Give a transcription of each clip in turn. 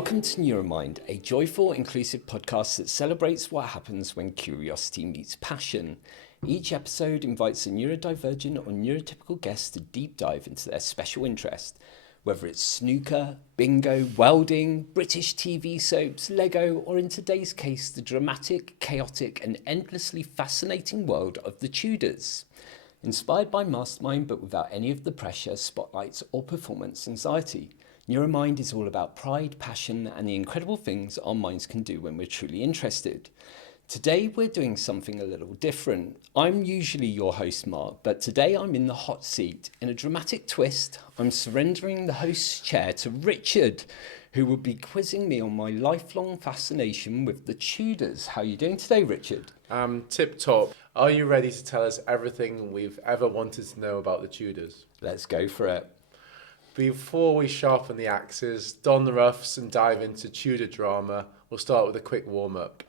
Welcome to Neuro-Mind, a joyful, inclusive podcast that celebrates what happens when curiosity meets passion. Each episode invites a neurodivergent or neurotypical guest to deep dive into their special interest, whether it's snooker, bingo, welding, British TV soaps, Lego, or in today's case, the dramatic, chaotic, and endlessly fascinating world of the Tudors. Inspired by Mastermind, but without any of the pressure, spotlights, or performance anxiety. Neuro-Mind is all about pride, passion, and the incredible things our minds can do when we're truly interested. Today, we're doing something a little different. I'm usually your host, Mark, but today I'm in the hot seat. In a dramatic twist, I'm surrendering the host's chair to Richard, who will be quizzing me on my lifelong fascination with the Tudors. How are you doing today, Richard? Tip-top. Are you ready to tell us everything we've ever wanted to know about the Tudors? Let's go for it. Before we sharpen the axes, don the ruffs and dive into Tudor drama, we'll start with a quick warm-up.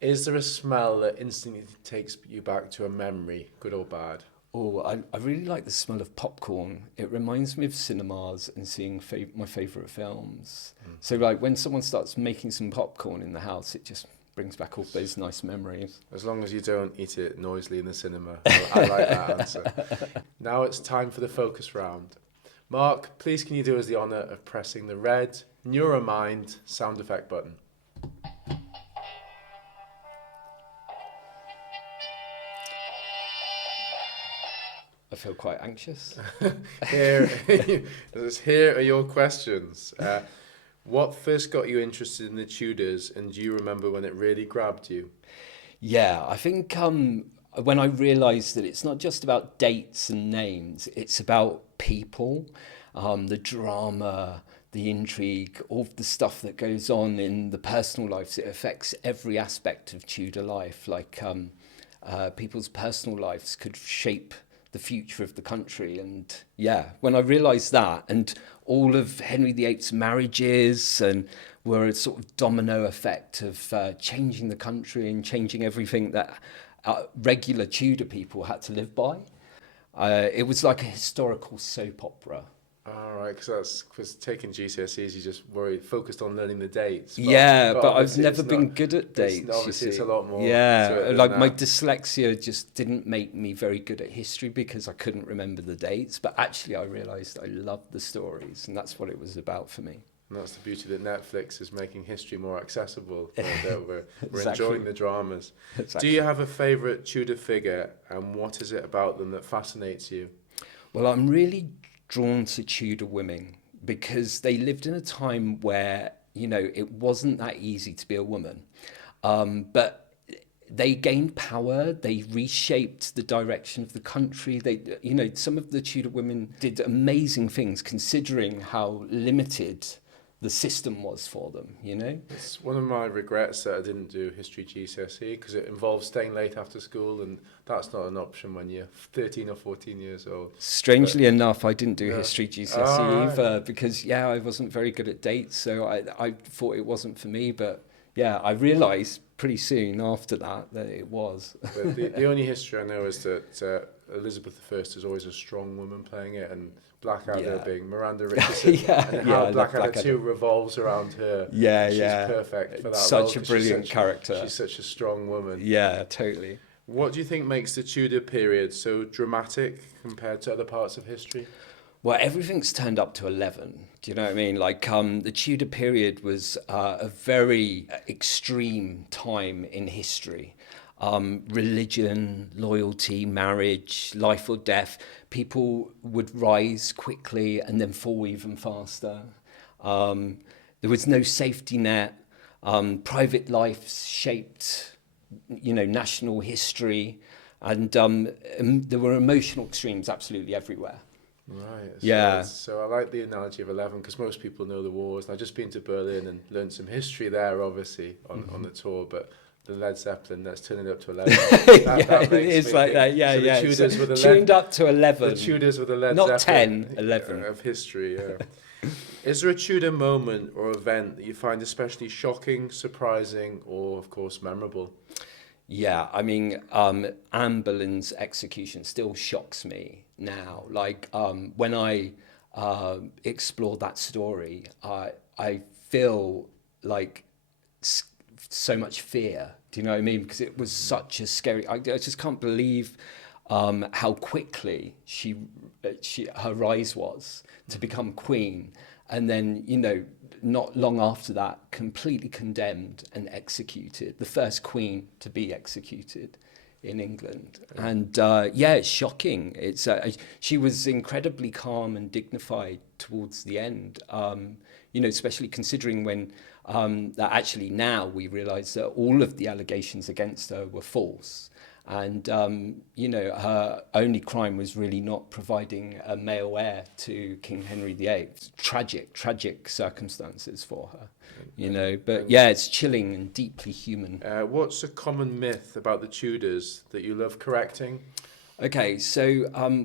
Is there a smell that instantly takes you back to a memory, good or bad? Oh, I really like the smell of popcorn. It reminds me of cinemas and seeing my favourite films. So like when someone starts making some popcorn in the house, it just brings back all those nice memories. As long as you don't eat it noisily in the cinema. I like that answer. Now it's time for the focus round. Mark, please can you do us the honour of pressing the red Neuro-Mind sound effect button? I feel quite anxious. Here are your questions. What first got you interested in the Tudors, and do you remember when it really grabbed you? Yeah, I think when I realised that it's not just about dates and names, it's about people, the drama, the intrigue, all the stuff that goes on in the personal lives. It affects every aspect of Tudor life. Like people's personal lives could shape the future of the country. And yeah, when I realised that, and all of Henry VIII's marriages and were a sort of domino effect of changing the country and changing everything that regular Tudor people had to live by. It was like a historical soap opera. All right, because taking GCSEs, you just focused on learning the dates. But I've never been good at dates. Obviously, it's a lot more. Yeah, like my dyslexia just didn't make me very good at history because I couldn't remember the dates. But actually, I realised I loved the stories, and that's what it was about for me. And that's the beauty that Netflix is making history more accessible. We're Exactly. enjoying the dramas. Exactly. Do you have a favourite Tudor figure, and what is it about them that fascinates you? Well, I'm really drawn to Tudor women because they lived in a time where, you know, it wasn't that easy to be a woman. But they gained power, they reshaped the direction of the country. They, you know, some of the Tudor women did amazing things considering how limited the system was for them, you know? It's one of my regrets that I didn't do history GCSE because it involves staying late after school, and that's not an option when you're 13 or 14 years old. Strangely enough, I didn't do history GCSE either right. because, I wasn't very good at dates, so I thought it wasn't for me, but yeah, I realised pretty soon after that it was. But the only history I know is that Elizabeth I is always a strong woman playing it, and Blackadder being Miranda Richardson, and how Blackadder 2 revolves around her. She's perfect for that such role, a brilliant character. She's such a strong woman. Yeah, totally. What do you think makes the Tudor period so dramatic compared to other parts of history? Well, everything's turned up to 11. Do you know what I mean? Like the Tudor period was a very extreme time in history. Religion, loyalty, marriage, life or death. People would rise quickly and then fall even faster. There was no safety net. Private life shaped, national history. And there were emotional extremes absolutely everywhere. Right. So I like the analogy of 11 because most people know the wars. And I've just been to Berlin and learned some history there, obviously, on the tour. But the Led Zeppelin, that's turning up to 11. It is like that. Yeah, so yeah. The Tudors were the tuned up to 11. The Tudors were the Led Not Zeppelin 10, 11. Of history, yeah. Is there a Tudor moment or event that you find especially shocking, surprising, or, of course, memorable? Yeah, I mean, Anne Boleyn's execution still shocks me now. Like, when I explore that story, I feel like so much fear. Do you know what I mean? Because it was such a scary. I just can't believe how quickly her rise was to become queen, and then not long after that, completely condemned and executed. The first queen to be executed in England. And it's shocking. It's she was incredibly calm and dignified towards the end, especially considering when that actually now we realise that all of the allegations against her were false. And, her only crime was really not providing a male heir to King Henry VIII. Tragic circumstances for her, But it's chilling and deeply human. What's a common myth about the Tudors that you love correcting? Okay, so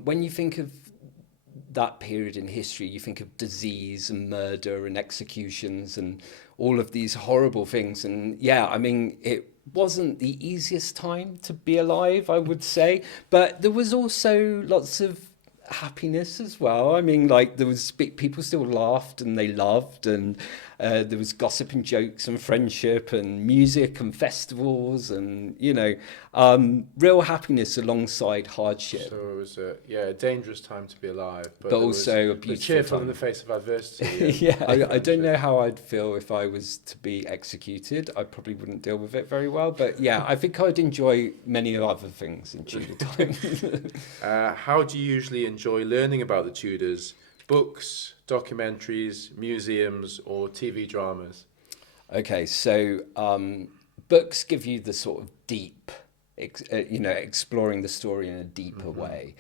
when you think of that period in history, you think of disease and murder and executions and all of these horrible things. And it wasn't the easiest time to be alive, I would say, but there was also lots of happiness as well. I mean, like, there was people still laughed and they loved, and there was gossip and jokes and friendship and music and festivals and real happiness alongside hardship. So it was a dangerous time to be alive, but also a beautiful cheerful time in the face of adversity. I don't know how I'd feel if I was to be executed. I probably wouldn't deal with it very well, but I think I'd enjoy many other things in Tudor time. How do you usually enjoy learning about the Tudors? Books, documentaries, museums, or TV dramas? Okay, so books give you the sort of deep, exploring the story in a deeper way.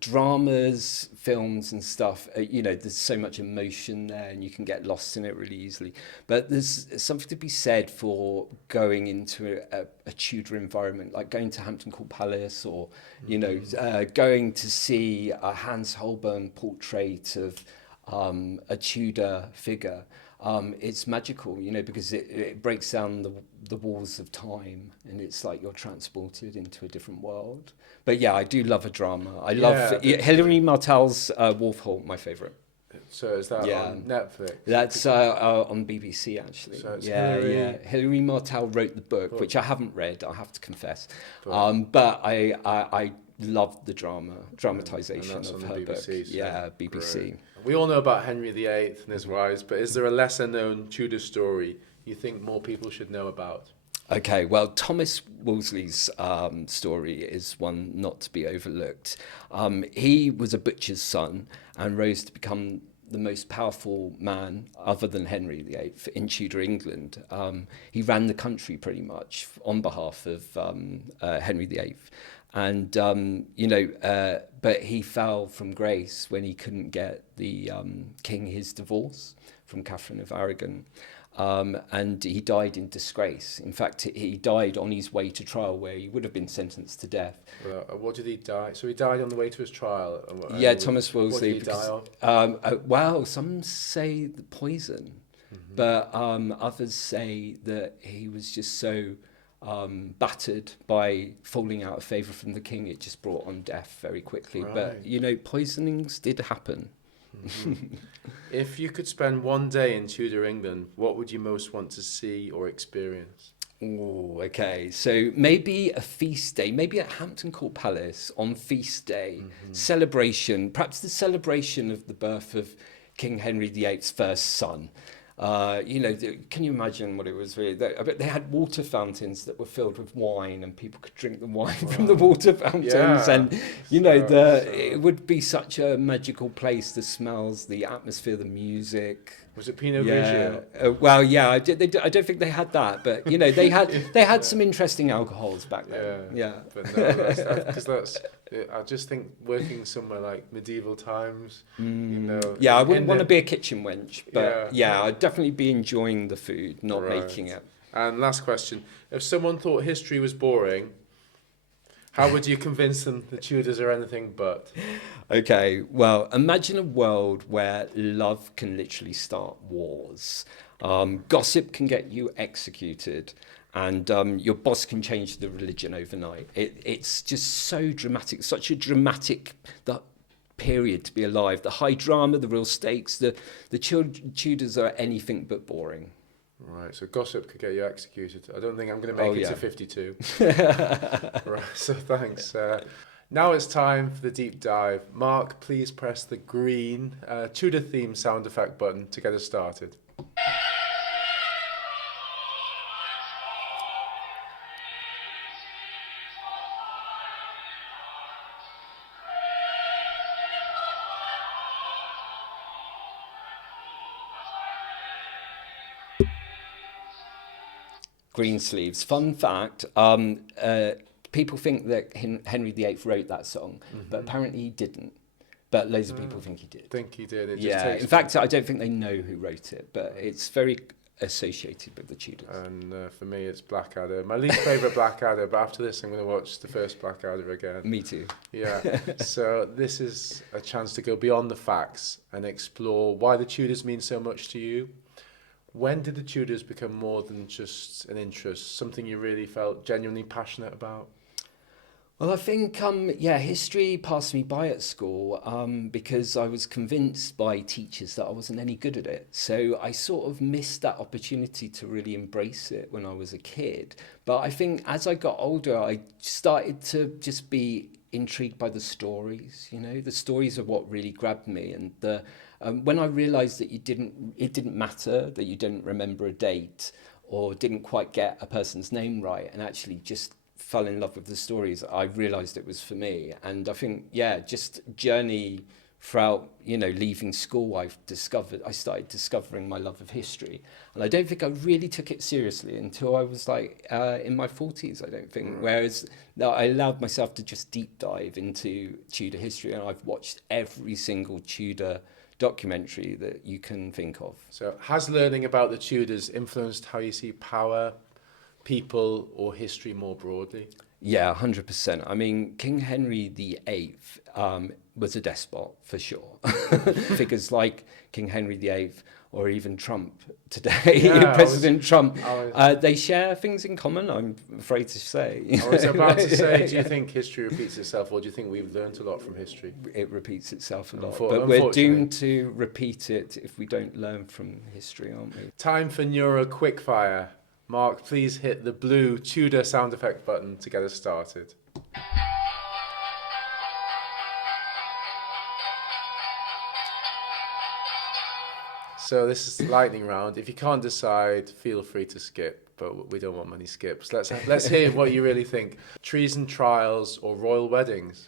Dramas, films and stuff, there's so much emotion there and you can get lost in it really easily. But there's something to be said for going into a Tudor environment, like going to Hampton Court Palace or, going to see a Hans Holbein portrait of a Tudor figure. It's magical, because it breaks down the walls of time, and it's like you're transported into a different world. But I do love a drama. I love Hilary Mantel's Wolf Hall, my favourite. So is that on Netflix? That's on BBC actually. So it's Hilary Mantel wrote the book, which I haven't read, I have to confess. But I loved the dramatisation of her book. So BBC. Great. We all know about Henry VIII and his wives, but is there a lesser known Tudor story you think more people should know about? Okay, well, Thomas Wolsey's story is one not to be overlooked. He was a butcher's son and rose to become the most powerful man, other than Henry VIII, in Tudor England. He ran the country pretty much on behalf of Henry VIII. And, but he fell from grace when he couldn't get the king his divorce from Catherine of Aragon. And he died in disgrace. In fact, he died on his way to trial, where he would have been sentenced to death. What did he die? So he died on the way to his trial? Thomas Wolsey. What did he die of? Well, some say the poison, but others say that he was just so battered by falling out of favour from the king, it just brought on death very quickly. Right. But, poisonings did happen. If you could spend one day in Tudor England, what would you most want to see or experience? Oh, okay. So maybe a feast day, maybe at Hampton Court Palace on feast day, celebration, perhaps the celebration of the birth of King Henry VIII's first son. Can you imagine what it was really? They had water fountains that were filled with wine, and people could drink the wine from the water fountains. And it would be such a magical place. The smells, the atmosphere, the music. Was it Pinot Grigio? I don't think they had that, but they had some interesting alcohols back then. But no, because I just think working somewhere like medieval times, I wouldn't want to be a kitchen wench, but I'd definitely be enjoying the food, not making it. And last question: if someone thought history was boring, how would you convince them the Tudors are anything but? Okay, well, imagine a world where love can literally start wars. Gossip can get you executed, and your boss can change the religion overnight. It's just so dramatic, such a dramatic... period to be alive. The high drama, the real stakes, the Tudors are anything but boring. Right, so gossip could get you executed. I don't think I'm going to make it to 52. Right, so thanks. Now it's time for the deep dive. Mark, please press the green Tudor theme sound effect button to get us started. Green sleeves. Fun fact, people think that Henry VIII wrote that song, but apparently he didn't. But loads of people think he did. Think he did. It just Yeah, takes in fact, I don't think they know who wrote it, but it's very associated with the Tudors. And for me, it's Blackadder. My least favourite Blackadder, but after this, I'm going to watch the first Blackadder again. Me too. Yeah, so this is a chance to go beyond the facts and explore why the Tudors mean so much to you. When did the Tudors become more than just an interest, something you really felt genuinely passionate about? Well, I think, history passed me by at school because I was convinced by teachers that I wasn't any good at it. So I sort of missed that opportunity to really embrace it when I was a kid. But I think as I got older, I started to just be intrigued by the stories. You know, the stories are what really grabbed me. And when I realised that it didn't matter that you didn't remember a date or didn't quite get a person's name right, and actually just fell in love with the stories, I realised it was for me. And I think, just journey throughout, leaving school, I started discovering my love of history. And I don't think I really took it seriously until I was in my 40s, I don't think. Whereas I allowed myself to just deep dive into Tudor history, and I've watched every single Tudor documentary that you can think of. So has learning about the Tudors influenced how you see power, people, or history more broadly? Yeah, 100%. I mean, King Henry VIII was a despot, for sure. Figures like King Henry VIII or even Trump today, President Trump, they share things in common, I'm afraid to say. I was about to say, do you think history repeats itself, or do you think we've learned a lot from history? It repeats itself a lot, but we're doomed to repeat it if we don't learn from history, aren't we? Time for Neuro Quickfire. Mark, please hit the blue Tudor sound effect button to get us started. So this is the lightning round. If you can't decide, feel free to skip, but we don't want many skips. Let's hear what you really think. Treason trials or royal weddings?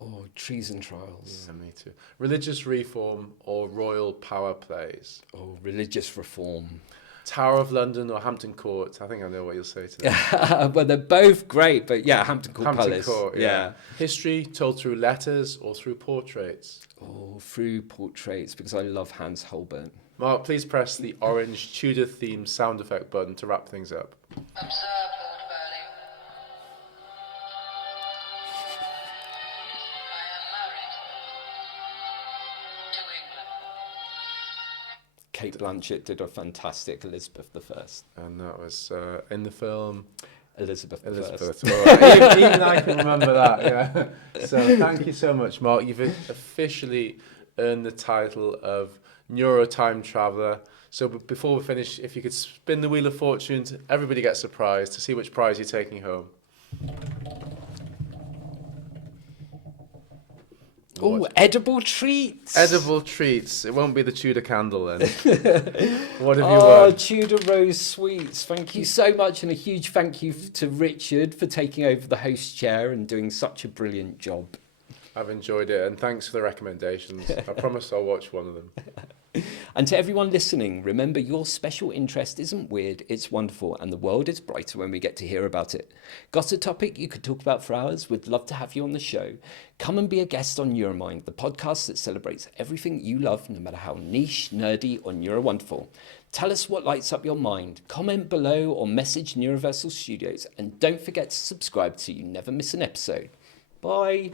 Oh, treason trials. Yeah, me too. Religious reform or royal power plays? Oh, religious reform. Tower of London or Hampton Court? I think I know what you'll say to that. Well, they're both great, but Hampton Court Palace. Court, yeah. History told through letters or through portraits? Oh, through portraits, because I love Hans Holbein. Mark, please press the orange Tudor themed sound effect button to wrap things up. Observe, Lord Burleigh. I am married to England. Kate Blanchett did a fantastic Elizabeth I. And that was in the film Elizabeth. All right. Even I can remember that, yeah. So thank you so much, Mark. You've officially earned the title of Neuro Time Traveller. So before we finish, if you could spin the Wheel of Fortune, everybody gets a prize to see which prize you're taking home. Oh, edible treats. Edible treats. It won't be the Tudor candle then. What have you won? won? Tudor Rose Sweets. Thank you so much, and a huge thank you to Richard for taking over the host chair and doing such a brilliant job. I've enjoyed it, and thanks for the recommendations. I promise I'll watch one of them. And to everyone listening, remember your special interest isn't weird, it's wonderful, and the world is brighter when we get to hear about it. Got a topic you could talk about for hours? We'd love to have you on the show. Come and be a guest on Neuro-Mind, the podcast that celebrates everything you love, no matter how niche, nerdy, or neuro-wonderful. Tell us what lights up your mind. Comment below or message Neuroversal Studios. And don't forget to subscribe so you never miss an episode. Bye.